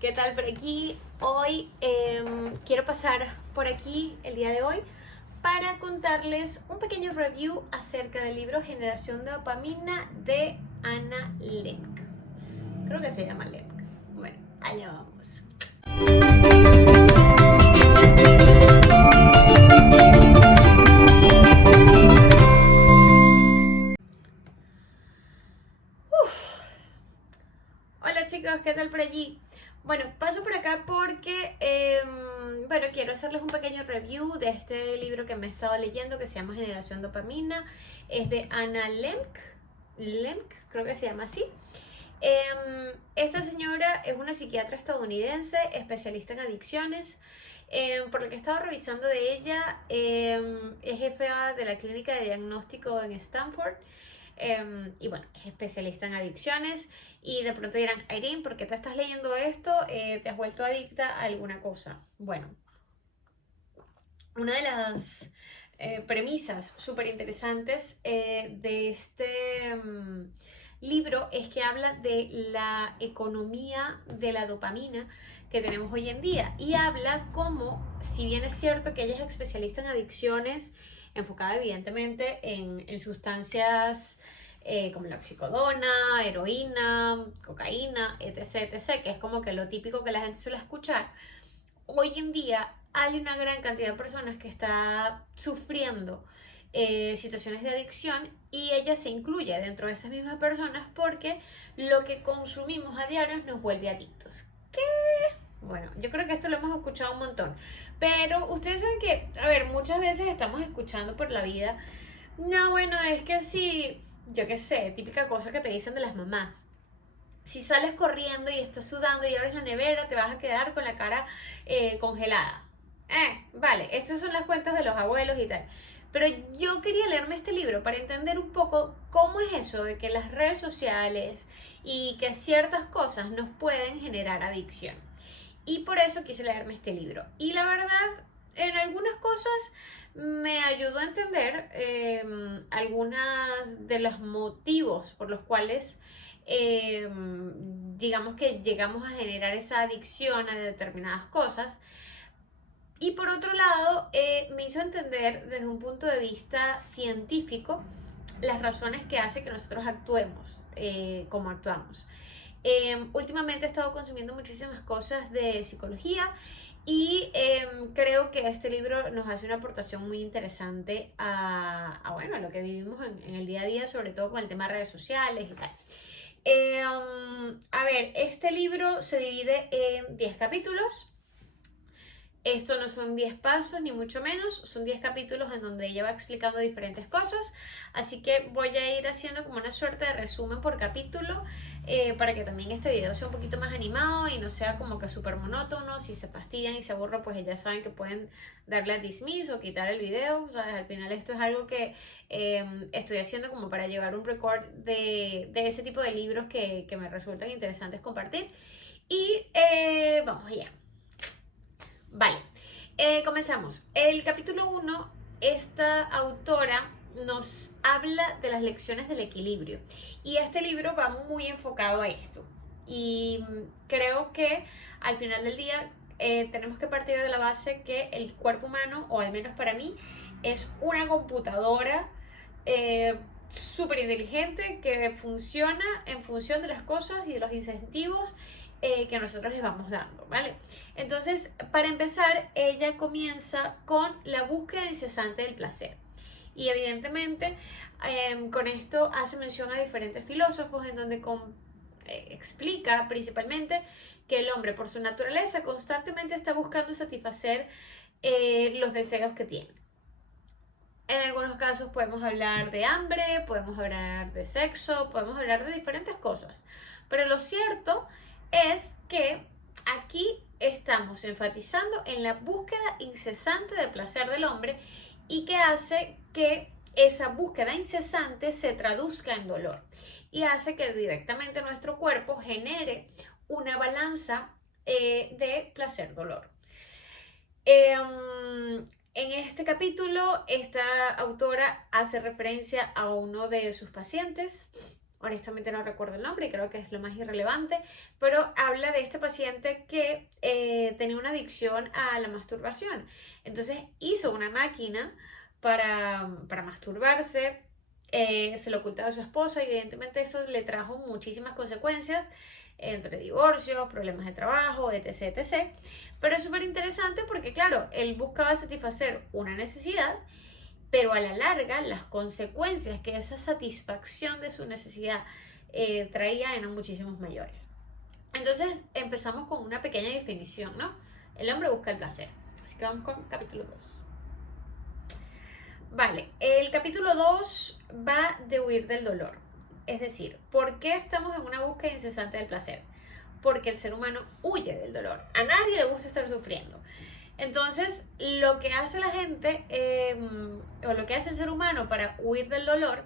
¿Qué tal por aquí? Hoy quiero pasar por aquí el día de hoy para contarles un pequeño review acerca del libro Generación de Dopamina de Anna Lemk. Creo que se llama Lemk. Bueno, allá vamos. Hola chicos, ¿qué tal por allí? Bueno, paso por acá porque, quiero hacerles un pequeño review de este libro que me he estado leyendo que se llama Generación Dopamina. Es de Anna Lemk, creo que se llama así. Esta señora es una psiquiatra estadounidense, especialista en adicciones. Por lo que he estado revisando de ella, es jefa de la clínica de diagnóstico en Stanford. Y bueno, es especialista en adicciones. Y de pronto dirán, Irene, ¿por qué te estás leyendo esto? ¿Te has vuelto adicta a alguna cosa? Bueno, una de las premisas súper interesantes de este libro es que habla de la economía de la dopamina que tenemos hoy en día y habla como, si bien es cierto que ella es especialista en adicciones, enfocada evidentemente en sustancias como la oxicodona, heroína, cocaína, etc, etc, que es como que lo típico que la gente suele escuchar. Hoy en día hay una gran cantidad de personas que está sufriendo situaciones de adicción y ella se incluye dentro de esas mismas personas porque lo que consumimos a diario nos vuelve adictos. ¿Qué? Bueno, yo creo que esto lo hemos escuchado un montón, pero ustedes saben que, a ver, muchas veces estamos escuchando por la vida, no, bueno, es que sí, yo qué sé, típica cosa que te dicen de las mamás. Si sales corriendo y estás sudando y abres la nevera, te vas a quedar con la cara congelada. Vale, estas son las cuentas de los abuelos y tal. Pero yo quería leerme este libro para entender un poco cómo es eso de que las redes sociales y que ciertas cosas nos pueden generar adicción. Y por eso quise leerme este libro. Y la verdad, en algunas cosas me ayudó a entender algunas de los motivos por los cuales digamos que llegamos a generar esa adicción a determinadas cosas. Y por otro lado, me hizo entender desde un punto de vista científico las razones que hace que nosotros actuemos como actuamos. Últimamente he estado consumiendo muchísimas cosas de psicología y creo que este libro nos hace una aportación muy interesante a lo que vivimos en el día a día, sobre todo con el tema de redes sociales y tal. A ver, este libro se divide en 10 capítulos. Esto no son 10 pasos, ni mucho menos, son 10 capítulos en donde ella va explicando diferentes cosas, así que voy a ir haciendo como una suerte de resumen por capítulo para que también este video sea un poquito más animado y no sea como que súper monótono. Si se fastidian y se aburren, pues ya saben que pueden darle a dismiss o quitar el video. O sea, al final esto es algo que estoy haciendo como para llevar un record de ese tipo de libros que me resultan interesantes compartir. Y vamos allá. Vale, comenzamos. El capítulo 1, esta autora nos habla de las lecciones del equilibrio y este libro va muy enfocado a esto y creo que al final del día tenemos que partir de la base que el cuerpo humano, o al menos para mí, es una computadora súper inteligente que funciona en función de las cosas y de los incentivos que nosotros les vamos dando, ¿vale? Entonces, para empezar, ella comienza con la búsqueda incesante del placer. Y evidentemente, con esto hace mención a diferentes filósofos en donde explica principalmente que el hombre, por su naturaleza, constantemente está buscando satisfacer los deseos que tiene. En algunos casos podemos hablar de hambre, podemos hablar de sexo, podemos hablar de diferentes cosas. Pero lo cierto es que aquí estamos enfatizando en la búsqueda incesante de placer del hombre y que hace que esa búsqueda incesante se traduzca en dolor y hace que directamente nuestro cuerpo genere una balanza de placer-dolor. En este capítulo, esta autora hace referencia a uno de sus pacientes honestamente no recuerdo el nombre y creo que es lo más irrelevante, pero habla de este paciente que tenía una adicción a la masturbación. Entonces hizo una máquina para masturbarse, se lo ocultaba a su esposa y evidentemente esto le trajo muchísimas consecuencias entre divorcios, problemas de trabajo, etc, etc. Pero es súper interesante porque, claro, él buscaba satisfacer una necesidad, pero a la larga las consecuencias que esa satisfacción de su necesidad traía eran muchísimos mayores. Entonces empezamos con una pequeña definición, ¿no? El hombre busca el placer. Así que vamos con capítulo 2. Vale, el capítulo 2 va de huir del dolor. Es decir, ¿por qué estamos en una búsqueda incesante del placer? Porque el ser humano huye del dolor. A nadie le gusta estar sufriendo. Entonces, lo que hace la gente, o lo que hace el ser humano para huir del dolor,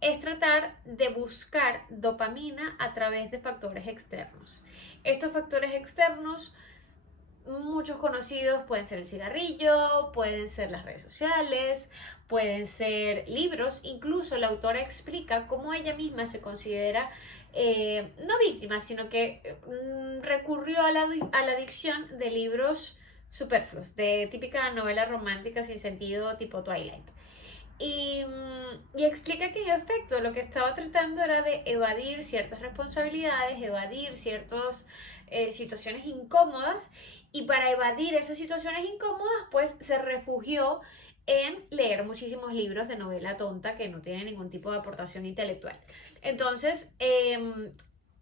es tratar de buscar dopamina a través de factores externos. Estos factores externos, muchos conocidos, pueden ser el cigarrillo, pueden ser las redes sociales, pueden ser libros. Incluso la autora explica cómo ella misma se considera no víctima, sino que recurrió a la adicción de libros superfluos, de típica novela romántica sin sentido tipo Twilight. Y explica que en efecto lo que estaba tratando era de evadir ciertas responsabilidades, evadir ciertas situaciones incómodas, y para evadir esas situaciones incómodas pues se refugió en leer muchísimos libros de novela tonta que no tienen ningún tipo de aportación intelectual. Entonces,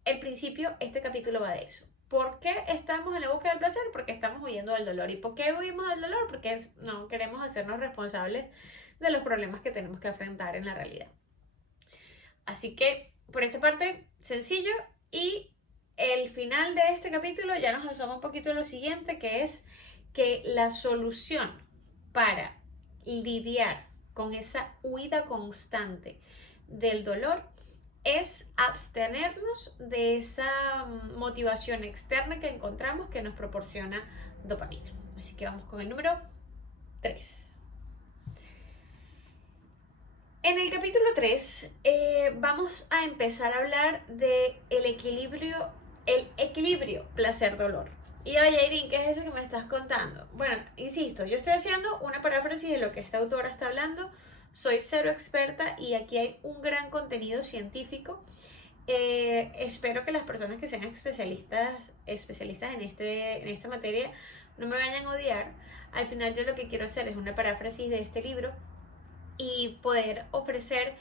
al principio este capítulo va de eso. ¿Por qué estamos en la búsqueda del placer? Porque estamos huyendo del dolor. ¿Y por qué huimos del dolor? Porque no queremos hacernos responsables de los problemas que tenemos que enfrentar en la realidad. Así que, por esta parte, sencillo. Y el final de este capítulo ya nos asoma un poquito lo siguiente, que es que la solución para lidiar con esa huida constante del dolor es abstenernos de esa motivación externa que encontramos que nos proporciona dopamina. Así que vamos con el número 3. En el capítulo 3 vamos a empezar a hablar de el equilibrio placer-dolor. Y oye, Irene, ¿qué es eso que me estás contando? Bueno, insisto, yo estoy haciendo una paráfrasis de lo que esta autora está hablando. Soy cero experta y aquí hay un gran contenido científico. Espero que las personas que sean especialistas en esta materia no me vayan a odiar. Al final yo lo que quiero hacer es una paráfrasis de este libro y poder ofrecer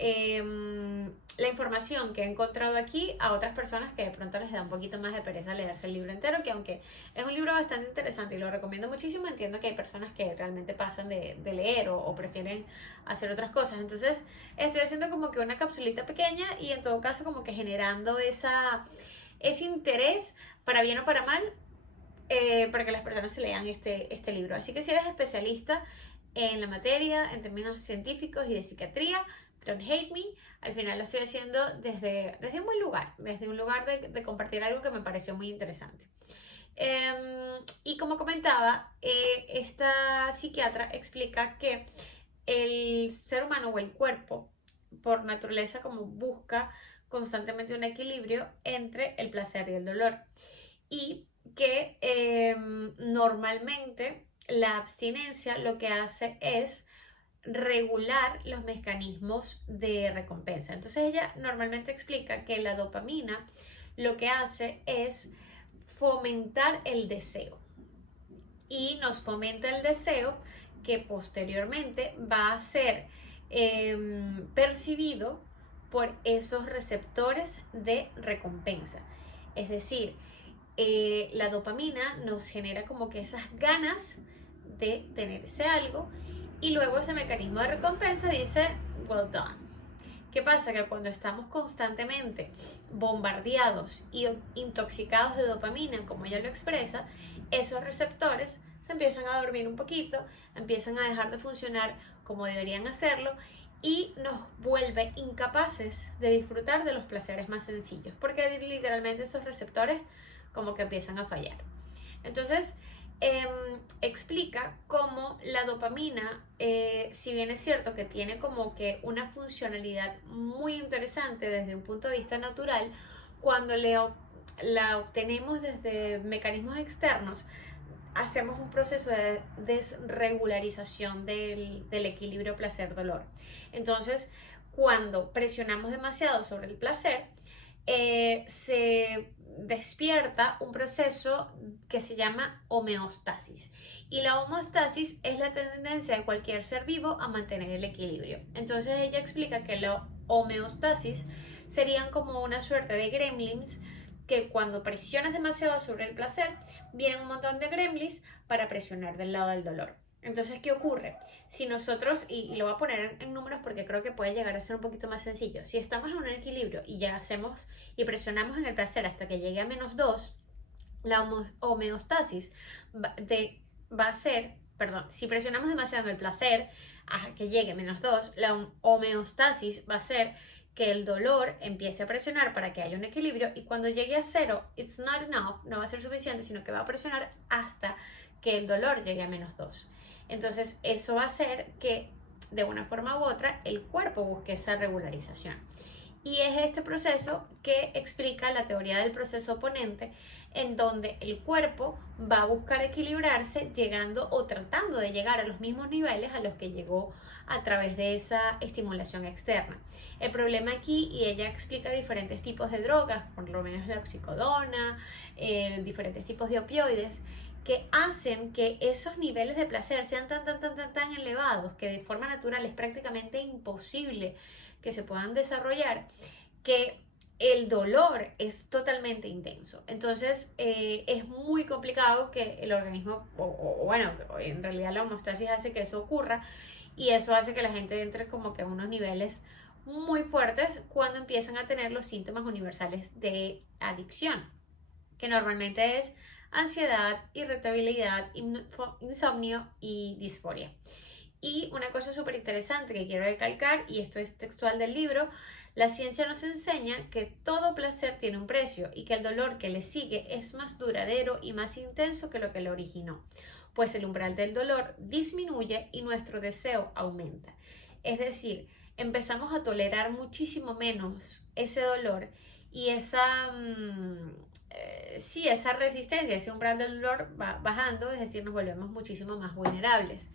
la información que he encontrado aquí a otras personas que de pronto les da un poquito más de pereza leerse el libro entero, que aunque es un libro bastante interesante y lo recomiendo muchísimo, entiendo que hay personas que realmente pasan de leer o prefieren hacer otras cosas. Entonces estoy haciendo como que una capsulita pequeña y en todo caso como que generando ese interés, para bien o para mal, para que las personas se lean este libro. Así que si eres especialista en la materia, en términos científicos y de psiquiatría, don't hate me. Al final lo estoy haciendo desde un buen lugar, desde un lugar de compartir algo que me pareció muy interesante. Y como comentaba, esta psiquiatra explica que el ser humano o el cuerpo, por naturaleza, como busca constantemente un equilibrio entre el placer y el dolor. Y que normalmente la abstinencia lo que hace es regular los mecanismos de recompensa. Entonces ella normalmente explica que la dopamina lo que hace es fomentar el deseo, y nos fomenta el deseo que posteriormente va a ser percibido por esos receptores de recompensa. Es decir, la dopamina nos genera como que esas ganas de tener ese algo, y luego ese mecanismo de recompensa dice well done. ¿Qué pasa? Que cuando estamos constantemente bombardeados y intoxicados de dopamina, como ella lo expresa, esos receptores se empiezan a dormir un poquito, empiezan a dejar de funcionar como deberían hacerlo, y nos vuelve incapaces de disfrutar de los placeres más sencillos, porque literalmente esos receptores como que empiezan a fallar. Entonces, explica cómo la dopamina, si bien es cierto que tiene como que una funcionalidad muy interesante desde un punto de vista natural, cuando la obtenemos desde mecanismos externos, hacemos un proceso de desregularización del equilibrio placer-dolor. Entonces, cuando presionamos demasiado sobre el placer, se despierta un proceso que se llama homeostasis. Y la homeostasis es la tendencia de cualquier ser vivo a mantener el equilibrio. Entonces ella explica que la homeostasis serían como una suerte de gremlins que cuando presionas demasiado sobre el placer, vienen un montón de gremlins para presionar del lado del dolor. Entonces, ¿qué ocurre? Si nosotros, y lo voy a poner en números porque creo que puede llegar a ser un poquito más sencillo, si estamos en un equilibrio y ya hacemos y presionamos en el placer hasta que llegue a -2, la homeostasis va a ser, perdón, si presionamos demasiado en el placer hasta que llegue a -2, la homeostasis va a ser que el dolor empiece a presionar para que haya un equilibrio, y cuando llegue a 0, it's not enough, no va a ser suficiente, sino que va a presionar hasta que el dolor llegue a -2. Entonces eso va a hacer que de una forma u otra el cuerpo busque esa regularización. Y es este proceso que explica la teoría del proceso oponente, en donde el cuerpo va a buscar equilibrarse llegando o tratando de llegar a los mismos niveles a los que llegó a través de esa estimulación externa. El problema aquí, y ella explica diferentes tipos de drogas, por lo menos la oxicodona, diferentes tipos de opioides, que hacen que esos niveles de placer sean tan elevados que de forma natural es prácticamente imposible que se puedan desarrollar, que el dolor es totalmente intenso. Entonces es muy complicado que el organismo, bueno, en realidad la homeostasis hace que eso ocurra, y eso hace que la gente entre como que a unos niveles muy fuertes cuando empiezan a tener los síntomas universales de adicción, que normalmente es ansiedad, irritabilidad, insomnio y disforia. Y una cosa súper interesante que quiero recalcar, y esto es textual del libro: la ciencia nos enseña que todo placer tiene un precio y que el dolor que le sigue es más duradero y más intenso que lo que lo originó, pues el umbral del dolor disminuye y nuestro deseo aumenta. Es decir, empezamos a tolerar muchísimo menos ese dolor y esa resistencia, ese umbral del dolor va bajando, es decir, nos volvemos muchísimo más vulnerables.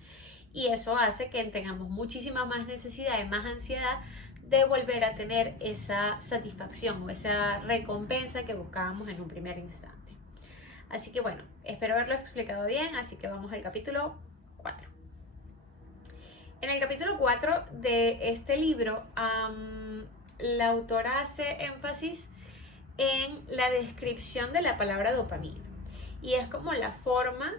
Y eso hace que tengamos muchísima más necesidad y más ansiedad de volver a tener esa satisfacción o esa recompensa que buscábamos en un primer instante. Así que bueno, espero haberlo explicado bien, así que vamos al capítulo 4. En el capítulo 4 de este libro, la autora hace énfasis en la descripción de la palabra dopamina, y es como la forma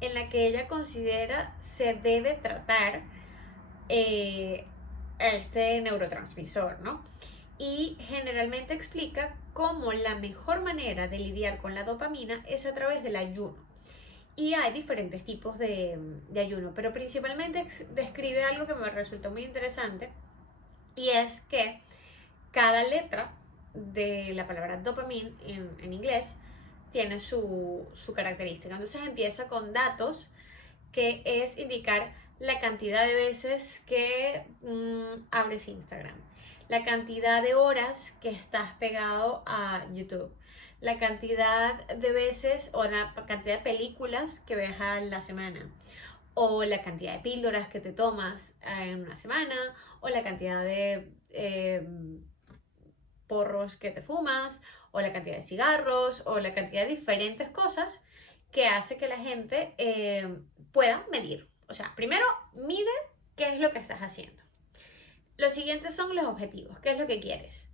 en la que ella considera se debe tratar este neurotransmisor, ¿no? Y generalmente explica cómo la mejor manera de lidiar con la dopamina es a través del ayuno. Y hay diferentes tipos de ayuno, pero principalmente describe algo que me resultó muy interesante, y es que cada letra de la palabra dopamina en inglés tiene su característica. Entonces empieza con datos, que es indicar la cantidad de veces que abres Instagram, la cantidad de horas que estás pegado a YouTube, la cantidad de veces o la cantidad de películas que ves a la semana, o la cantidad de píldoras que te tomas en una semana, o la cantidad de porros que te fumas, o la cantidad de cigarros, o la cantidad de diferentes cosas que hace que la gente pueda medir. O sea, primero mide qué es lo que estás haciendo. Los siguientes son los objetivos. ¿Qué es lo que quieres?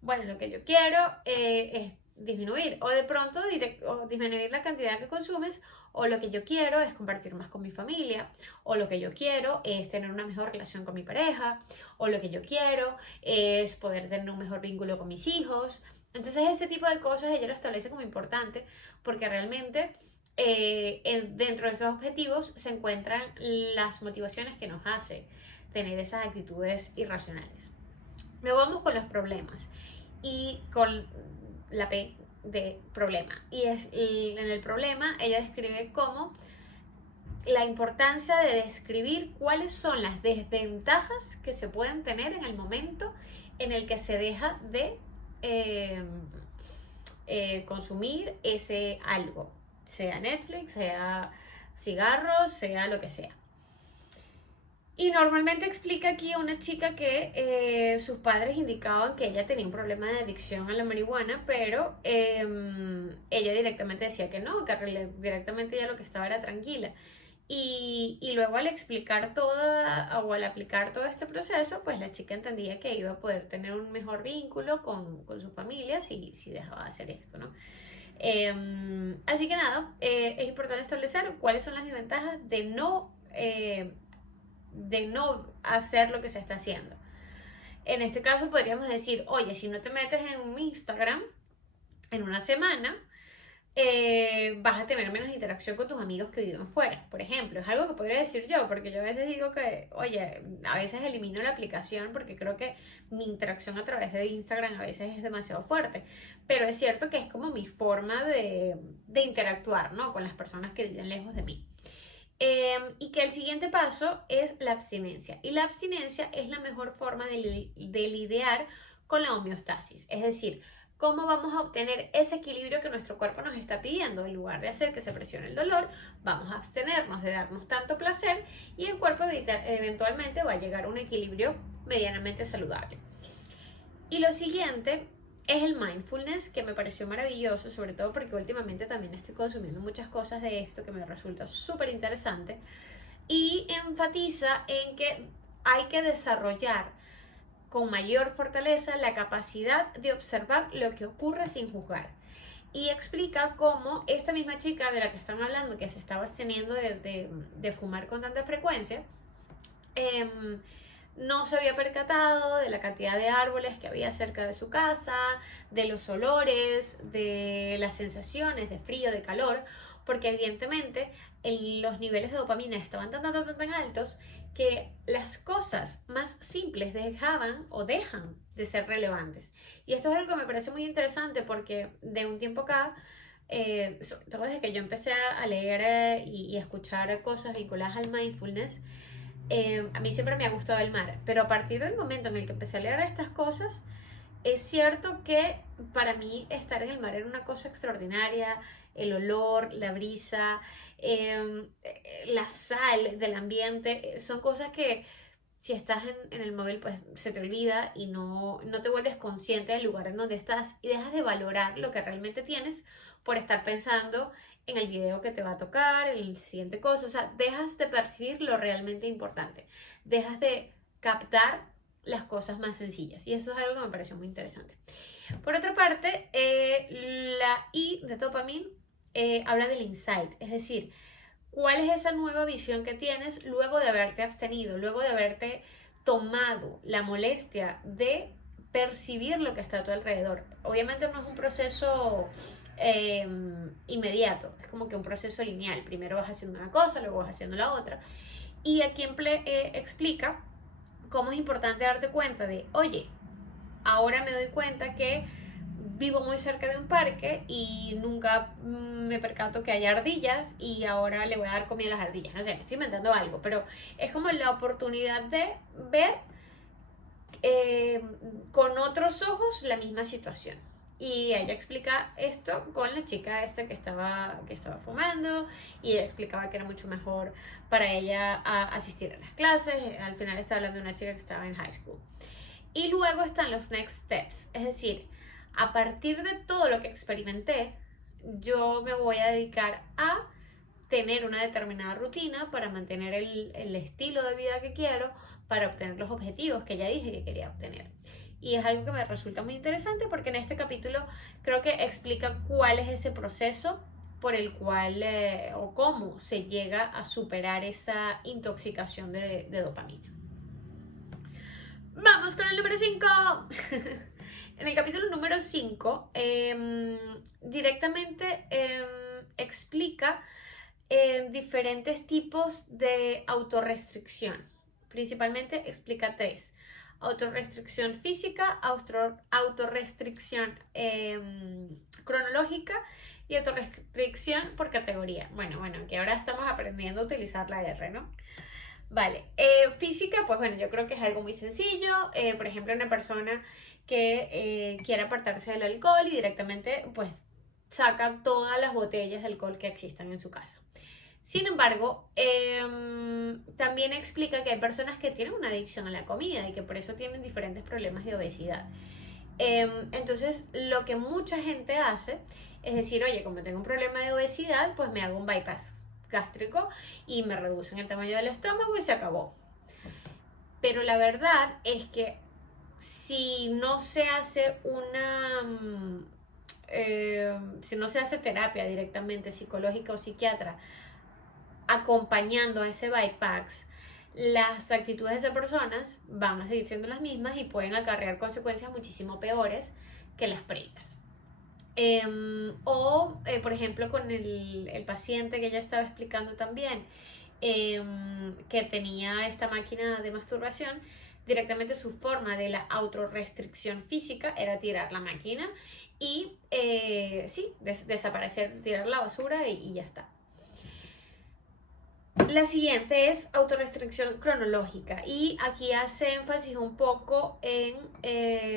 Bueno, lo que yo quiero es disminuir, o de pronto o disminuir la cantidad que consumes, o lo que yo quiero es compartir más con mi familia, o lo que yo quiero es tener una mejor relación con mi pareja, o lo que yo quiero es poder tener un mejor vínculo con mis hijos. Entonces ese tipo de cosas ella lo establece como importante, porque realmente dentro de esos objetivos se encuentran las motivaciones que nos hace tener esas actitudes irracionales. Luego vamos con los problemas, y con la P de problema. En el problema ella describe cómo la importancia de describir cuáles son las desventajas que se pueden tener en el momento en el que se deja de consumir ese algo, sea Netflix, sea cigarros, sea lo que sea. Y normalmente explica aquí a una chica que sus padres indicaban que ella tenía un problema de adicción a la marihuana, pero ella directamente decía que no, que directamente ella lo que estaba era tranquila. Y luego al explicar toda, o al aplicar todo este proceso, pues la chica entendía que iba a poder tener un mejor vínculo con su familia si dejaba de hacer esto, ¿no? Así que nada, es importante establecer cuáles son las desventajas de no hacer lo que se está haciendo. En este caso podríamos decir, oye, si no te metes en un Instagram en una semana, vas a tener menos interacción con tus amigos que viven fuera, por ejemplo. Es algo que podría decir yo, porque yo a veces digo que, oye, a veces elimino la aplicación porque creo que mi interacción a través de Instagram a veces es demasiado fuerte, pero es cierto que es como mi forma de interactuar, ¿no? Con las personas que viven lejos de mí. Y que el siguiente paso es la abstinencia. Y la abstinencia es la mejor forma de lidiar con la homeostasis. Es decir, cómo vamos a obtener ese equilibrio que nuestro cuerpo nos está pidiendo. En lugar de hacer que se presione el dolor, vamos a abstenernos de darnos tanto placer y el cuerpo eventualmente va a llegar a un equilibrio medianamente saludable. Y lo siguiente es el mindfulness, que me pareció maravilloso, sobre todo porque últimamente también estoy consumiendo muchas cosas de esto que me resulta súper interesante, y enfatiza en que hay que desarrollar con mayor fortaleza la capacidad de observar lo que ocurre sin juzgar. Y explica cómo esta misma chica de la que están hablando, que se estaba absteniendo de fumar con tanta frecuencia, no se había percatado de la cantidad de árboles que había cerca de su casa, de los olores, de las sensaciones de frío, de calor, porque evidentemente los niveles de dopamina estaban tan altos que las cosas más simples dejaban o dejan de ser relevantes. Y esto es algo que me parece muy interesante porque de un tiempo acá, sobre todo desde que yo empecé a leer y a escuchar cosas vinculadas al mindfulness, a mí siempre me ha gustado el mar, pero a partir del momento en el que empecé a leer estas cosas, es cierto que para mí estar en el mar era una cosa extraordinaria, el olor, la brisa, la sal del ambiente, son cosas que si estás en el móvil pues se te olvida y no te vuelves consciente del lugar en donde estás y dejas de valorar lo que realmente tienes por estar pensando en el video que te va a tocar, en la siguiente cosa, o sea, dejas de percibir lo realmente importante, dejas de captar las cosas más sencillas, y eso es algo que me pareció muy interesante. Por otra parte, la I de dopamina habla del insight, es decir, cuál es esa nueva visión que tienes luego de haberte abstenido, luego de haberte tomado la molestia de percibir lo que está a tu alrededor. Obviamente no es un proceso inmediato, es como que un proceso lineal. Primero vas haciendo una cosa, luego vas haciendo la otra. Y aquí explica cómo es importante darte cuenta de, oye, ahora me doy cuenta que vivo muy cerca de un parque y nunca me percato que hay ardillas y ahora le voy a dar comida a las ardillas. No sé, me estoy inventando algo, pero es como la oportunidad de ver con otros ojos la misma situación. Y ella explica esto con la chica esta que estaba fumando, y ella explicaba que era mucho mejor para ella asistir a las clases. Al final está hablando de una chica que estaba en high school. Y luego están los next steps, es decir, a partir de todo lo que experimenté, yo me voy a dedicar a tener una determinada rutina para mantener el estilo de vida que quiero, para obtener los objetivos que ya dije que quería obtener. Y es algo que me resulta muy interesante porque en este capítulo creo que explica cuál es ese proceso por el cual o cómo se llega a superar esa intoxicación de dopamina. Vamos con el número 5. En el capítulo número 5 directamente explica diferentes tipos de autorrestricción. Principalmente explica 3. autorrestricción física, autorrestricción cronológica y autorrestricción por categoría. Bueno, que ahora estamos aprendiendo a utilizar la R, ¿no? Vale, física, pues bueno, yo creo que es algo muy sencillo. Por ejemplo, una persona que quiere apartarse del alcohol y directamente pues saca todas las botellas de alcohol que existan en su casa. Sin embargo, también explica que hay personas que tienen una adicción a la comida y que por eso tienen diferentes problemas de obesidad. Entonces, lo que mucha gente hace es decir, oye, como tengo un problema de obesidad, pues me hago un bypass gástrico y me reducen el tamaño del estómago y se acabó. Pero la verdad es que si no se hace si no se hace terapia directamente psicológica o psiquiatra acompañando a ese bypass, las actitudes de esas personas van a seguir siendo las mismas y pueden acarrear consecuencias muchísimo peores que las previas. Por ejemplo, con el paciente que ella estaba explicando también, que tenía esta máquina de masturbación, directamente su forma de la autorrestricción física era tirar la máquina y desaparecer, tirar la basura y ya está. La siguiente es autorrestricción cronológica y aquí hace énfasis un poco en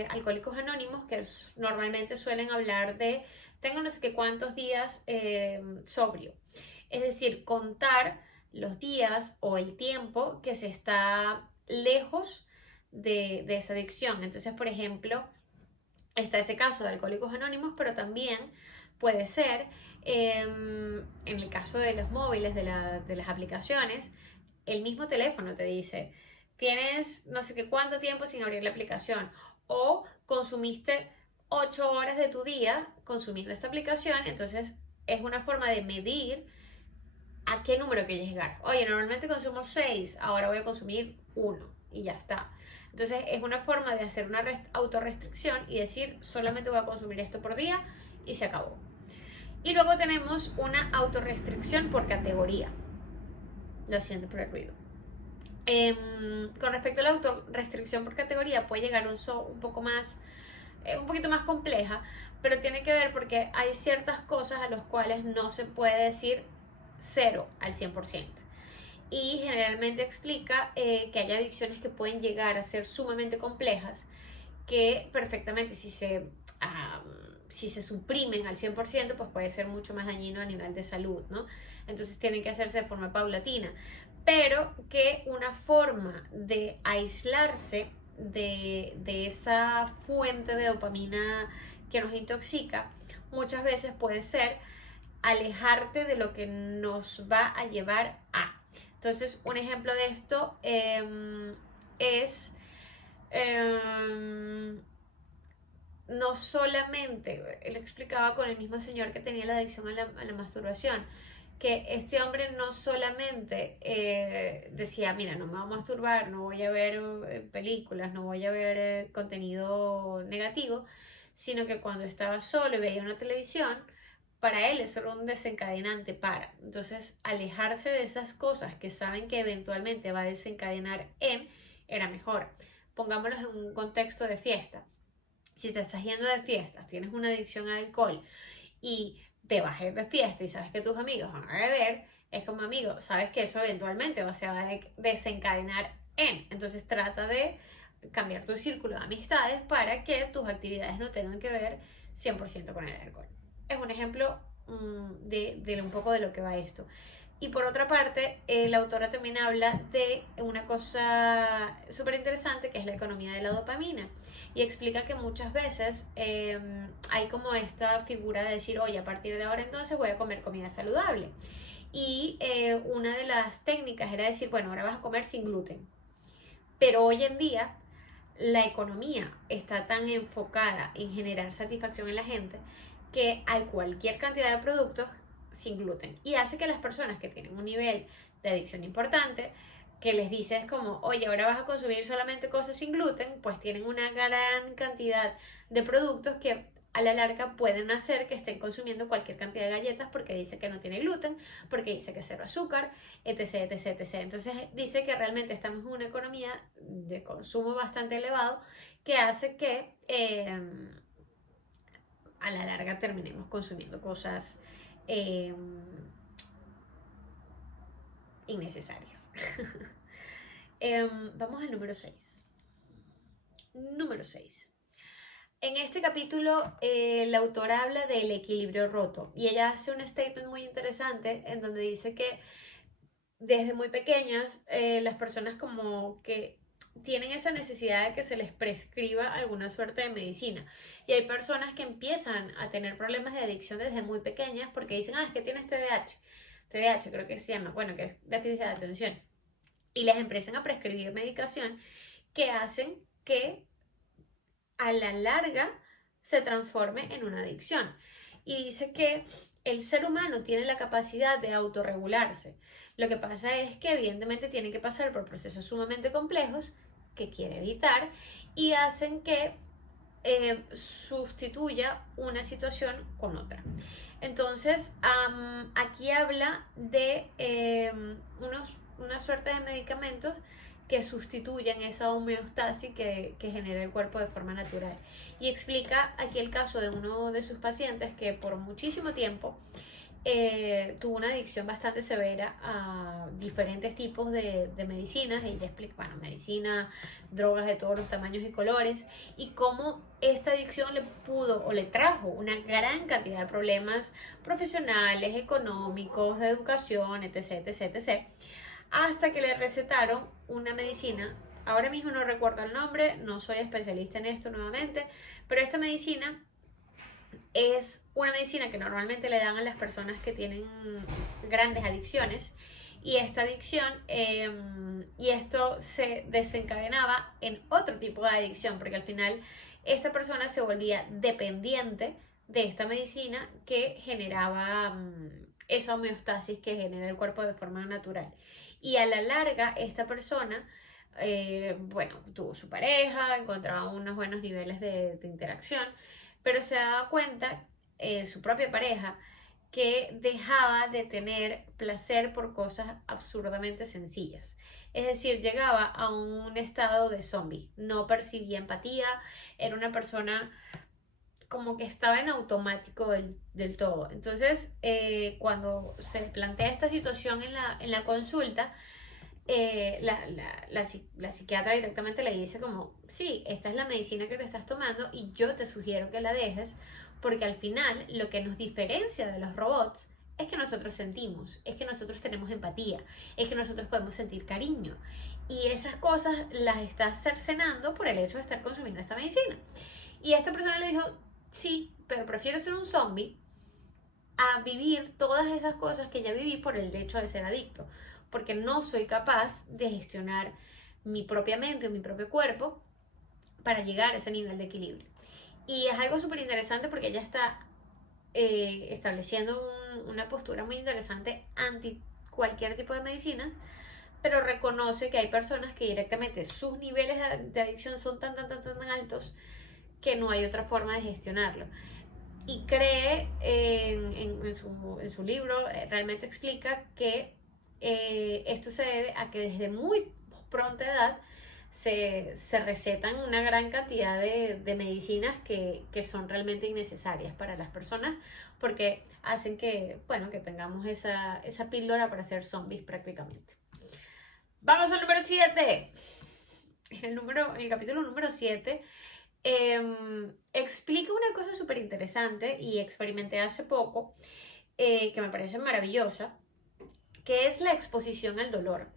Alcohólicos Anónimos, que normalmente suelen hablar de tengo no sé qué cuántos días sobrio, es decir, contar los días o el tiempo que se está lejos de esa adicción. Entonces, por ejemplo, está ese caso de Alcohólicos Anónimos, pero también puede ser en el caso de los móviles, de las aplicaciones, el mismo teléfono te dice, tienes no sé qué cuánto tiempo sin abrir la aplicación o consumiste 8 horas de tu día consumiendo esta aplicación, entonces es una forma de medir a qué número quieres llegar. Oye, normalmente consumo 6, ahora voy a consumir 1 y ya está. Entonces es una forma de hacer una autorrestricción y decir solamente voy a consumir esto por día y se acabó. Y luego tenemos una autorrestricción por categoría. Lo siento por el ruido. Con respecto a la autorrestricción por categoría puede llegar un poquito más compleja, pero tiene que ver porque hay ciertas cosas a las cuales no se puede decir 0 al 100%. Y generalmente explica que hay adicciones que pueden llegar a ser sumamente complejas, que perfectamente si se suprimen al 100%, pues puede ser mucho más dañino a nivel de salud, ¿no? Entonces tienen que hacerse de forma paulatina, pero que una forma de aislarse de esa fuente de dopamina que nos intoxica, muchas veces puede ser alejarte de lo que nos va a llevar a. Entonces, un ejemplo de esto es no solamente, él explicaba con el mismo señor que tenía la adicción a la masturbación, que este hombre no solamente decía, mira, no me voy a masturbar, no voy a ver películas, no voy a ver contenido negativo, sino que cuando estaba solo y veía una televisión, para él eso era un desencadenante para. Entonces, alejarse de esas cosas que saben que eventualmente va a desencadenar era mejor. Pongámoslo en un contexto de fiesta. Si te estás yendo de fiestas, tienes una adicción al alcohol y te vas a ir de fiesta y sabes que tus amigos van a beber, es como amigo, sabes que eso eventualmente se va a desencadenar entonces trata de cambiar tu círculo de amistades para que tus actividades no tengan que ver 100% con el alcohol. Es un ejemplo de un poco de lo que va esto. Y por otra parte, la autora también habla de una cosa súper interesante que es la economía de la dopamina y explica que muchas veces hay como esta figura de decir, oye, a partir de ahora entonces voy a comer comida saludable. Y una de las técnicas era decir, bueno, ahora vas a comer sin gluten. Pero hoy en día la economía está tan enfocada en generar satisfacción en la gente que hay cualquier cantidad de productos sin gluten y hace que las personas que tienen un nivel de adicción importante, que les dices como, oye, ahora vas a consumir solamente cosas sin gluten, pues tienen una gran cantidad de productos que a la larga pueden hacer que estén consumiendo cualquier cantidad de galletas porque dice que no tiene gluten, porque dice que es cero azúcar, etc, etc, etc. Entonces dice que realmente estamos en una economía de consumo bastante elevado que hace que a la larga terminemos consumiendo cosas innecesarias. Vamos al número 6. Número 6. En este capítulo la autora habla del equilibrio roto y ella hace un statement muy interesante en donde dice que desde muy pequeñas las personas como que tienen esa necesidad de que se les prescriba alguna suerte de medicina y hay personas que empiezan a tener problemas de adicción desde muy pequeñas porque dicen, es que tienes TDAH creo que se llama, bueno, que es déficit de atención, y les empiezan a prescribir medicación que hacen que a la larga se transforme en una adicción. Y dice que el ser humano tiene la capacidad de autorregularse. Lo que pasa es que evidentemente tiene que pasar por procesos sumamente complejos que quiere evitar y hacen que sustituya una situación con otra. Entonces, aquí habla de una suerte de medicamentos que sustituyen esa homeostasis que genera el cuerpo de forma natural. Y explica aquí el caso de uno de sus pacientes que por muchísimo tiempo tuvo una adicción bastante severa a diferentes tipos de medicinas. Ella explica, bueno, medicina, drogas de todos los tamaños y colores, y cómo esta adicción le pudo o le trajo una gran cantidad de problemas profesionales, económicos, de educación, etc, etc, etc, hasta que le recetaron una medicina. Ahora mismo no recuerdo el nombre, no soy especialista en esto nuevamente, pero esta medicina es una medicina que normalmente le dan a las personas que tienen grandes adicciones, y esta adicción y esto se desencadenaba en otro tipo de adicción, porque al final esta persona se volvía dependiente de esta medicina que generaba esa homeostasis que genera el cuerpo de forma natural. Y a la larga esta persona bueno, tuvo su pareja, encontraba unos buenos niveles de interacción, pero se daba cuenta, su propia pareja, que dejaba de tener placer por cosas absurdamente sencillas. Es decir, llegaba a un estado de zombie, no percibía empatía, era una persona como que estaba en automático del todo. Entonces, cuando se plantea esta situación en la consulta, la psiquiatra directamente le dice como, sí, esta es la medicina que te estás tomando y yo te sugiero que la dejes, porque al final lo que nos diferencia de los robots es que nosotros sentimos, es que nosotros tenemos empatía, es que nosotros podemos sentir cariño, y esas cosas las estás cercenando por el hecho de estar consumiendo esta medicina. Y esta persona le dijo, sí, pero prefiero ser un zombie a vivir todas esas cosas que ya viví por el hecho de ser adicto, porque no soy capaz de gestionar mi propia mente, mi propio cuerpo para llegar a ese nivel de equilibrio. Y es algo súper interesante porque ella está estableciendo una postura muy interesante anti cualquier tipo de medicina, pero reconoce que hay personas que directamente sus niveles de adicción son tan altos que no hay otra forma de gestionarlo. Y cree en su libro, realmente explica que esto se debe a que desde muy pronta edad se recetan una gran cantidad de medicinas que son realmente innecesarias para las personas, porque hacen que, bueno, que tengamos esa píldora para ser zombies prácticamente. Vamos al número 7. En el capítulo número 7 explica una cosa súper interesante y experimenté hace poco, que me parece maravillosa, que es la exposición al dolor.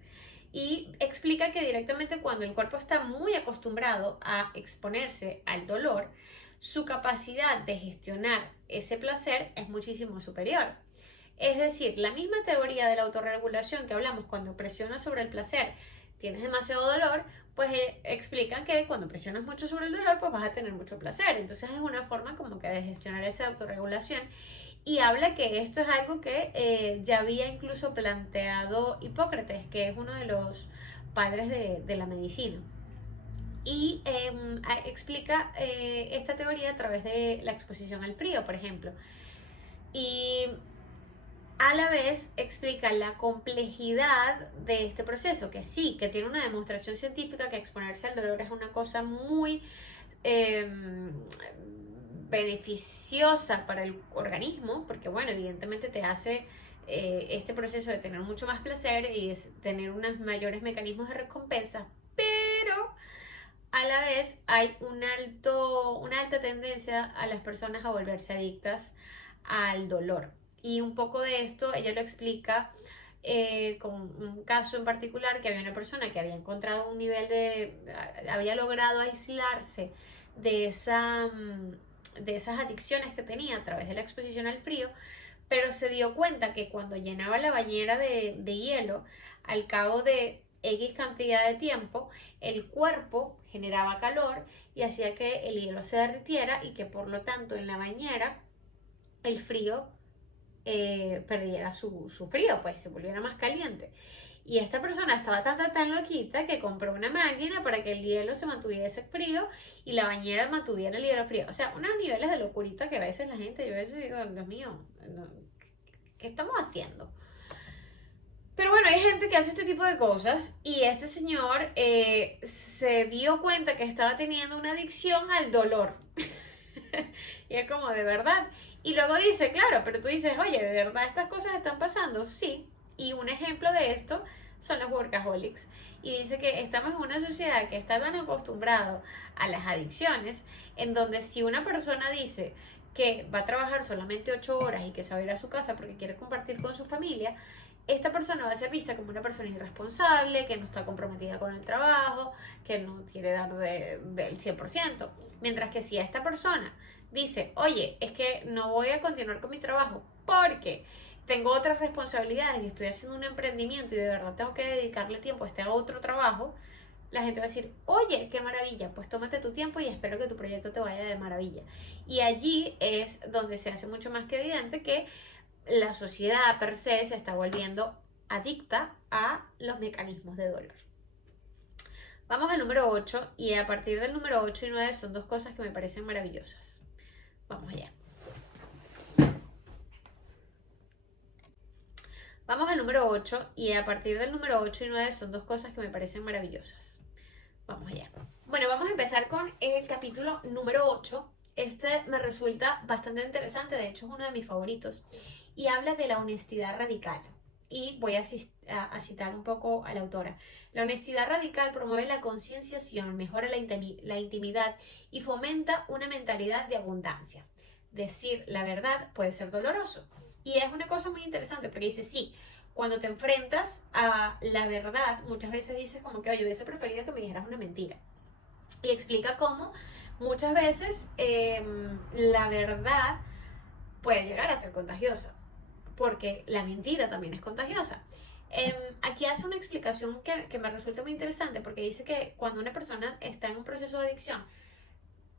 Y explica que directamente cuando el cuerpo está muy acostumbrado a exponerse al dolor, su capacidad de gestionar ese placer es muchísimo superior. Es decir, la misma teoría de la autorregulación que hablamos cuando presionas sobre el placer, tienes demasiado dolor, pues explican que cuando presionas mucho sobre el dolor, pues vas a tener mucho placer. Entonces es una forma como que de gestionar esa autorregulación. Y habla que esto es algo que ya había incluso planteado Hipócrates, que es uno de los padres de la medicina. y explica esta teoría a través de la exposición al frío, por ejemplo. Y a la vez explica la complejidad de este proceso, que sí, que tiene una demostración científica que exponerse al dolor es una cosa muy beneficiosa para el organismo, porque bueno, evidentemente te hace este proceso de tener mucho más placer y tener unos mayores mecanismos de recompensa, pero a la vez hay una alta tendencia a las personas a volverse adictas al dolor. Y un poco de esto ella lo explica con un caso en particular, que había una persona que había encontrado un nivel había logrado aislarse de esas adicciones que tenía a través de la exposición al frío, pero se dio cuenta que cuando llenaba la bañera de hielo, al cabo de X cantidad de tiempo, el cuerpo generaba calor y hacía que el hielo se derritiera y que por lo tanto en la bañera el frío perdiera su frío, pues se volviera más caliente. Y esta persona estaba tan loquita que compró una máquina para que el hielo se mantuviese frío y la bañera mantuviera el hielo frío. O sea, unos niveles de locurita que a veces la gente, yo a veces digo, Dios mío, ¿qué estamos haciendo? Pero bueno, hay gente que hace este tipo de cosas y este señor se dio cuenta que estaba teniendo una adicción al dolor. Y es como, de verdad. Y luego dice, claro, pero tú dices, oye, ¿de verdad estas cosas están pasando? Sí. Y un ejemplo de esto son los workaholics. Y dice que estamos en una sociedad que está tan acostumbrado a las adicciones, en donde si una persona dice que va a trabajar solamente 8 horas y que se va a ir a su casa porque quiere compartir con su familia, esta persona va a ser vista como una persona irresponsable, que no está comprometida con el trabajo, que no quiere dar del 100%. Mientras que si esta persona dice, oye, es que no voy a continuar con mi trabajo porque tengo otras responsabilidades y estoy haciendo un emprendimiento y de verdad tengo que dedicarle tiempo a este otro trabajo, la gente va a decir, oye, qué maravilla, pues tómate tu tiempo y espero que tu proyecto te vaya de maravilla. Y allí es donde se hace mucho más que evidente que la sociedad per se se está volviendo adicta a los mecanismos de dolor. Vamos al número 8 y a partir del número 8 y 9 son dos cosas que me parecen maravillosas. Vamos allá. Vamos al número 8 y a partir del número 8 y 9 son dos cosas que me parecen maravillosas. Vamos allá. Bueno, vamos a empezar con el capítulo número 8. Este me resulta bastante interesante, de hecho es uno de mis favoritos. Y habla de la honestidad radical. Y voy a citar un poco a la autora. La honestidad radical promueve la concienciación, mejora la intimidad y fomenta una mentalidad de abundancia. Decir la verdad puede ser doloroso. Y es una cosa muy interesante porque dice, sí, cuando te enfrentas a la verdad, muchas veces dices como que, oye, hubiese preferido que me dijeras una mentira. Y explica cómo muchas veces la verdad puede llegar a ser contagiosa, porque la mentira también es contagiosa. Aquí hace una explicación que me resulta muy interesante, porque dice que cuando una persona está en un proceso de adicción,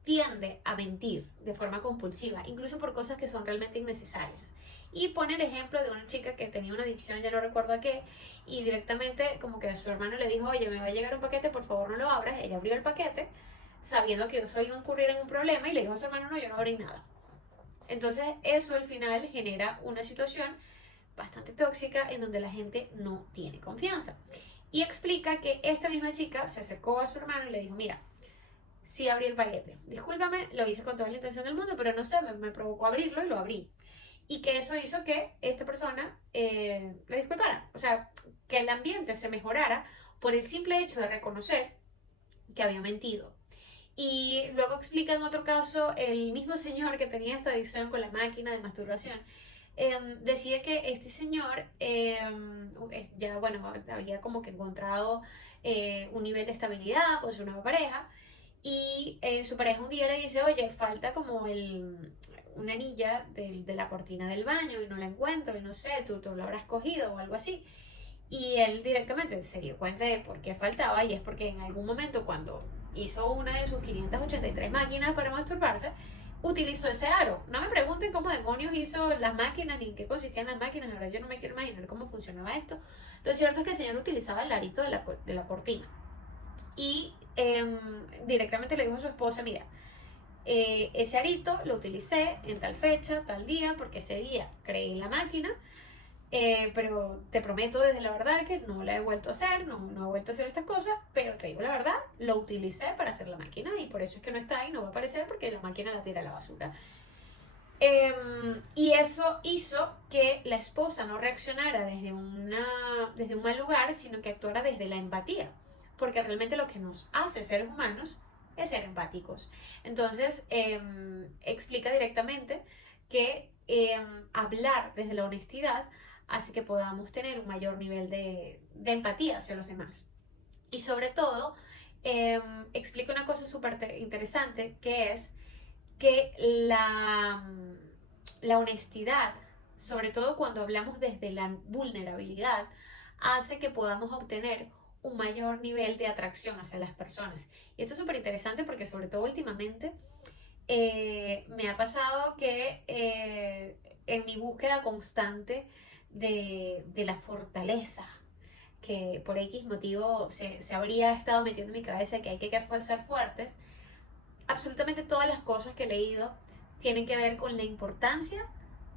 tiende a mentir de forma compulsiva, incluso por cosas que son realmente innecesarias. Y pone el ejemplo de una chica que tenía una adicción, ya no recuerdo a qué, y directamente como que a su hermano le dijo, oye, me va a llegar un paquete, por favor no lo abras. Ella abrió el paquete, sabiendo que eso iba a incurrir en un problema, y le dijo a su hermano, no, yo no abrí nada. Entonces eso al final genera una situación bastante tóxica en donde la gente no tiene confianza. Y explica que esta misma chica se acercó a su hermano y le dijo, mira, sí abrí el paquete, discúlpame, lo hice con toda la intención del mundo, pero no sé, me provocó abrirlo y lo abrí. Y que eso hizo que esta persona le disculpara, o sea, que el ambiente se mejorara por el simple hecho de reconocer que había mentido. Y luego explica en otro caso, el mismo señor que tenía esta adicción con la máquina de masturbación, decía que este señor ya, bueno, había como que encontrado un nivel de estabilidad con su nueva pareja, y su pareja un día le dice, oye, falta como una anilla de la cortina del baño y no la encuentro y no sé, tú lo habrás cogido o algo así. Y él directamente se dio cuenta de por qué faltaba, y es porque en algún momento cuando hizo una de sus 583 máquinas para masturbarse, utilizó ese aro. No me pregunten cómo demonios hizo las máquinas ni en qué consistían las máquinas, la verdad yo no me quiero imaginar cómo funcionaba esto. Lo cierto es que el señor utilizaba el arito de la cortina. y directamente le dijo a su esposa, mira, ese arito lo utilicé en tal fecha, tal día, porque ese día creé en la máquina, pero te prometo desde la verdad que no la he vuelto a hacer, no he vuelto a hacer estas cosas, pero te digo la verdad, lo utilicé para hacer la máquina y por eso es que no está ahí, no va a aparecer porque la máquina la tira a la basura. Y eso hizo que la esposa no reaccionara desde un mal lugar, sino que actuara desde la empatía, porque realmente lo que nos hace seres humanos es ser empáticos. Entonces, explica directamente que hablar desde la honestidad hace que podamos tener un mayor nivel de empatía hacia los demás. Y sobre todo, explica una cosa súper interesante que es que la honestidad, sobre todo cuando hablamos desde la vulnerabilidad, hace que podamos obtener un mayor nivel de atracción hacia las personas. Y esto es súper interesante porque sobre todo últimamente me ha pasado que en mi búsqueda constante de la fortaleza, que por X motivo se habría estado metiendo en mi cabeza que hay que ser fuertes, absolutamente todas las cosas que he leído tienen que ver con la importancia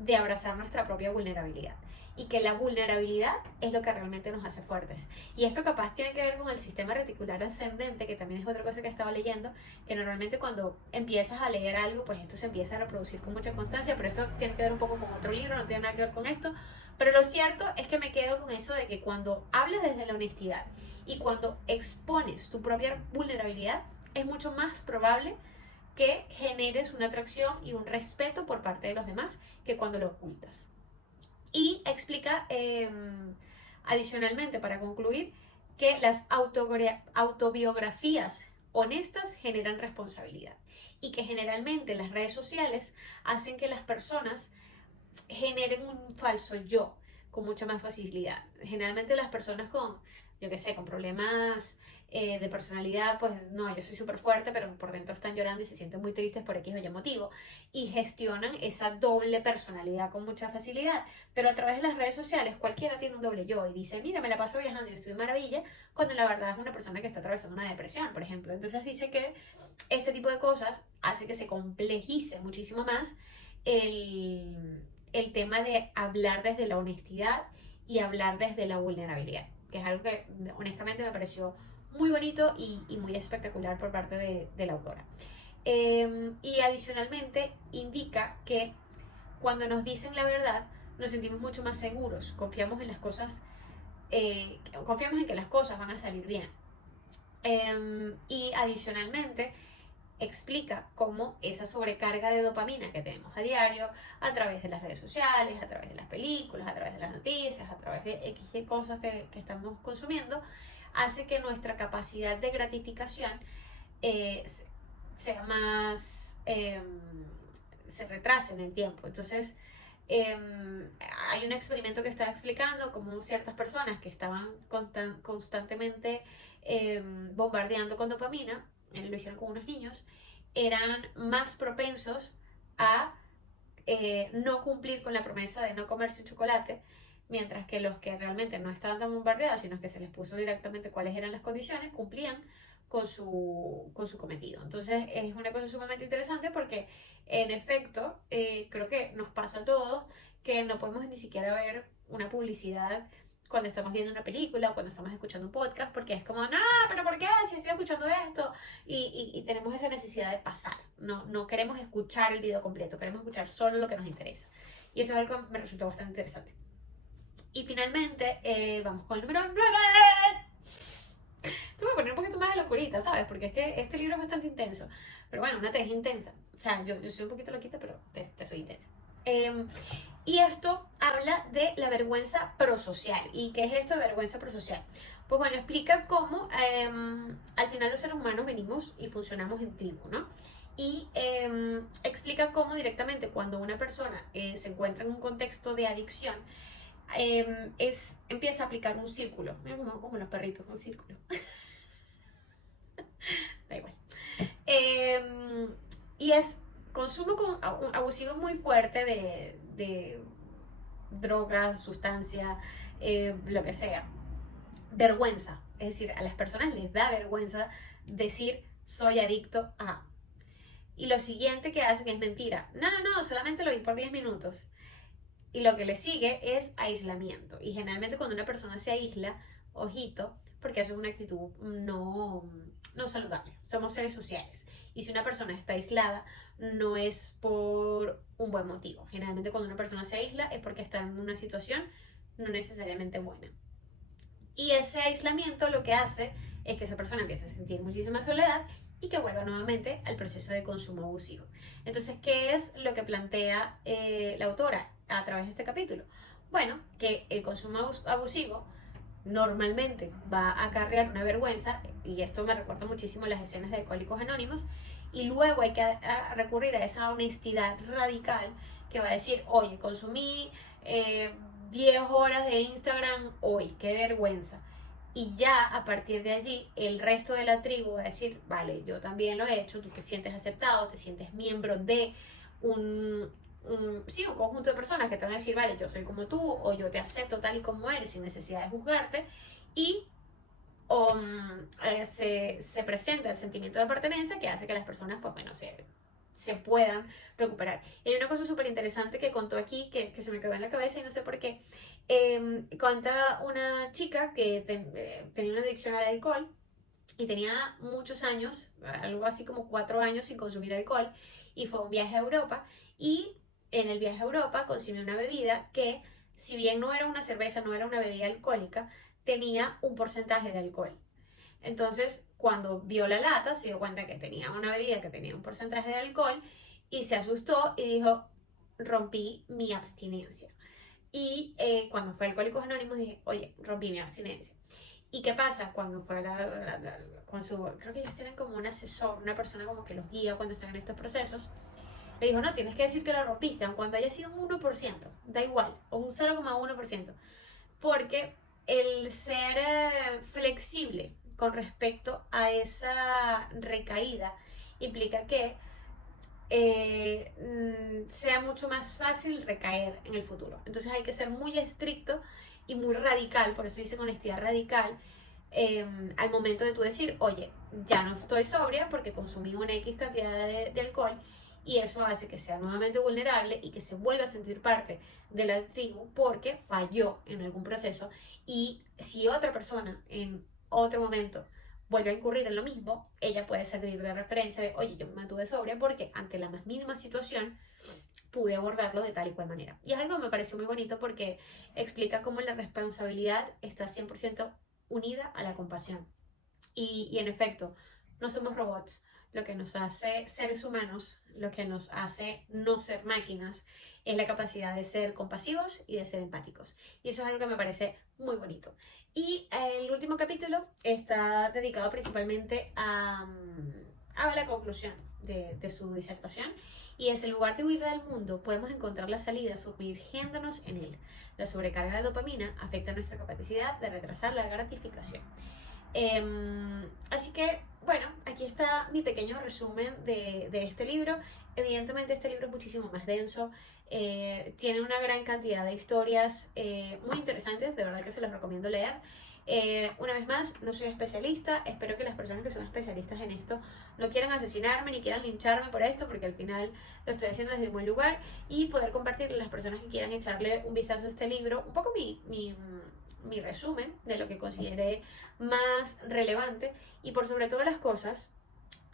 de abrazar nuestra propia vulnerabilidad y que la vulnerabilidad es lo que realmente nos hace fuertes. Y esto capaz tiene que ver con el sistema reticular ascendente, que también es otra cosa que estaba leyendo, que normalmente cuando empiezas a leer algo, pues esto se empieza a reproducir con mucha constancia, pero esto tiene que ver un poco con otro libro, no tiene nada que ver con esto. Pero lo cierto es que me quedo con eso de que cuando hablas desde la honestidad y cuando expones tu propia vulnerabilidad, es mucho más probable que generes una atracción y un respeto por parte de los demás que cuando lo ocultas. Y explica adicionalmente, para concluir, que las autobiografías honestas generan responsabilidad y que generalmente las redes sociales hacen que las personas generen un falso yo con mucha más facilidad. Generalmente las personas con, yo qué sé, con problemas de personalidad, pues no, yo soy súper fuerte, pero por dentro están llorando y se sienten muy tristes por X o Y motivo. Y gestionan esa doble personalidad con mucha facilidad. Pero a través de las redes sociales, cualquiera tiene un doble yo y dice, mira, me la paso viajando y estoy de maravilla, cuando la verdad es una persona que está atravesando una depresión, por ejemplo. Entonces dice que este tipo de cosas hace que se complejice muchísimo más el tema de hablar desde la honestidad y hablar desde la vulnerabilidad, que es algo que honestamente me pareció muy bonito y muy espectacular por parte de la autora. Y adicionalmente indica que cuando nos dicen la verdad nos sentimos mucho más seguros, confiamos en las cosas, confiamos en que las cosas van a salir bien. Y adicionalmente explica cómo esa sobrecarga de dopamina que tenemos a diario, a través de las redes sociales, a través de las películas, a través de las noticias, a través de X cosas que estamos consumiendo, hace que nuestra capacidad de gratificación eh, sea más, se retrase en el tiempo. Entonces, hay un experimento que estaba explicando cómo ciertas personas que estaban constantemente bombardeando con dopamina, lo hicieron con unos niños, eran más propensos a no cumplir con la promesa de no comerse un chocolate, mientras que los que realmente no estaban tan bombardeados, sino que se les puso directamente cuáles eran las condiciones, cumplían con su cometido. Entonces es una cosa sumamente interesante porque en efecto creo que nos pasa a todos que no podemos ni siquiera ver una publicidad cuando estamos viendo una película o cuando estamos escuchando un podcast, porque es como, no, pero ¿por qué? Si estoy escuchando esto. Y tenemos esa necesidad de pasar. No queremos escuchar el video completo, queremos escuchar solo lo que nos interesa. Y esto es algo que me resultó bastante interesante. Y finalmente, vamos con el número 9. Esto me voy a poner un poquito más de locurita, ¿sabes? Porque es que este libro es bastante intenso. Pero bueno, una es intensa. O sea, yo soy un poquito loquita, pero te soy intensa. Y esto habla de la vergüenza prosocial. ¿Y qué es esto de vergüenza prosocial? Pues bueno, explica cómo al final los seres humanos venimos y funcionamos en tribu, ¿no? Y explica cómo directamente cuando una persona se encuentra en un contexto de adicción, empieza a aplicar un círculo, como los perritos, un círculo. Da igual. Y es consumo abusivo muy fuerte de drogas, sustancia, lo que sea. Vergüenza, Es decir, a las personas les da vergüenza decir soy adicto a. Y lo siguiente que hacen es mentira. No, no, no, solamente lo vi por 10 minutos. Y lo que le sigue es aislamiento. Y generalmente cuando una persona se aísla, ojito, porque eso es una actitud no saludable. Somos seres sociales. Y si una persona está aislada, no es por un buen motivo. Generalmente cuando una persona se aísla es porque está en una situación no necesariamente buena. Y ese aislamiento lo que hace es que esa persona empiece a sentir muchísima soledad y que vuelva nuevamente al proceso de consumo abusivo. Entonces, ¿qué es lo que plantea la autora a través de este capítulo? Bueno, que el consumo abusivo normalmente va a acarrear una vergüenza, y esto me recuerda muchísimo las escenas de Alcohólicos Anónimos, y luego hay que recurrir a esa honestidad radical que va a decir, oye, consumí 10 horas de Instagram hoy, qué vergüenza. Y ya a partir de allí, el resto de la tribu va a decir, vale, yo también lo he hecho, tú te sientes aceptado, te sientes miembro de un conjunto de personas que te van a decir, vale, yo soy como tú, o yo te acepto tal y como eres, sin necesidad de juzgarte, y se presenta el sentimiento de pertenencia que hace que las personas, pues bueno, se puedan recuperar. Y hay una cosa súper interesante que contó aquí, que se me quedó en la cabeza y no sé por qué. Cuenta una chica que tenía una adicción al alcohol y tenía muchos años, algo así como 4 años sin consumir alcohol, y fue un viaje a Europa, y en el viaje a Europa consumió una bebida que, si bien no era una cerveza, no era una bebida alcohólica, tenía un porcentaje de alcohol. Entonces, cuando vio la lata, se dio cuenta que tenía una bebida que tenía un porcentaje de alcohol y se asustó y dijo, rompí mi abstinencia. Y cuando fue a Alcohólicos Anónimos dije, oye, rompí mi abstinencia. ¿Y qué pasa? Cuando fue con su, creo que ellos tienen como un asesor, una persona como que los guía cuando están en estos procesos, le dijo, no, tienes que decir que lo rompiste, aun cuando haya sido un 1%, da igual, o un 0,1%, porque el ser flexible con respecto a esa recaída implica que sea mucho más fácil recaer en el futuro. Entonces hay que ser muy estricto y muy radical, por eso dice honestidad radical, al momento de tú decir, oye, ya no estoy sobria porque consumí una X cantidad de alcohol, y eso hace que sea nuevamente vulnerable y que se vuelva a sentir parte de la tribu porque falló en algún proceso. Y si otra persona en otro momento vuelve a incurrir en lo mismo, ella puede servir de referencia de, oye, yo me mantuve sobria porque ante la más mínima situación pude abordarlo de tal y cual manera. Y es algo que me pareció muy bonito porque explica cómo la responsabilidad está 100% unida a la compasión. Y en efecto, no somos robots. Lo que nos hace seres humanos, lo que nos hace no ser máquinas, es la capacidad de ser compasivos y de ser empáticos. Y eso es algo que me parece muy bonito. Y el último capítulo está dedicado principalmente a la conclusión de su disertación. Y es: en lugar de huir del mundo, podemos encontrar la salida sumergiéndonos en él. La sobrecarga de dopamina afecta nuestra capacidad de retrasar la gratificación. Así que, bueno, aquí está mi pequeño resumen de este libro. Evidentemente este libro es muchísimo más denso, tiene una gran cantidad de historias muy interesantes, de verdad que se los recomiendo leer. Una vez más, no soy especialista, espero que las personas que son especialistas en esto no quieran asesinarme ni quieran lincharme por esto, porque al final lo estoy haciendo desde un buen lugar, y poder compartirle a las personas que quieran echarle un vistazo a este libro, un poco mi resumen de lo que consideré más relevante, y por sobre todas las cosas,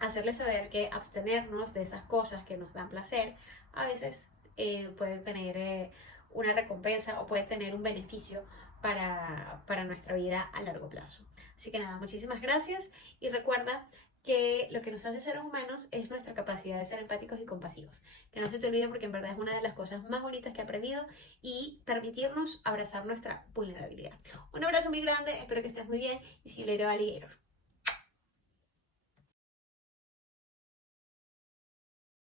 hacerles saber que abstenernos de esas cosas que nos dan placer a veces puede tener una recompensa o puede tener un beneficio para nuestra vida a largo plazo. Así que nada, muchísimas gracias, y recuerda que lo que nos hace seres humanos es nuestra capacidad de ser empáticos y compasivos. Que no se te olvide, porque en verdad es una de las cosas más bonitas que he aprendido, y permitirnos abrazar nuestra vulnerabilidad. Un abrazo muy grande, espero que estés muy bien, y see you later, alligator.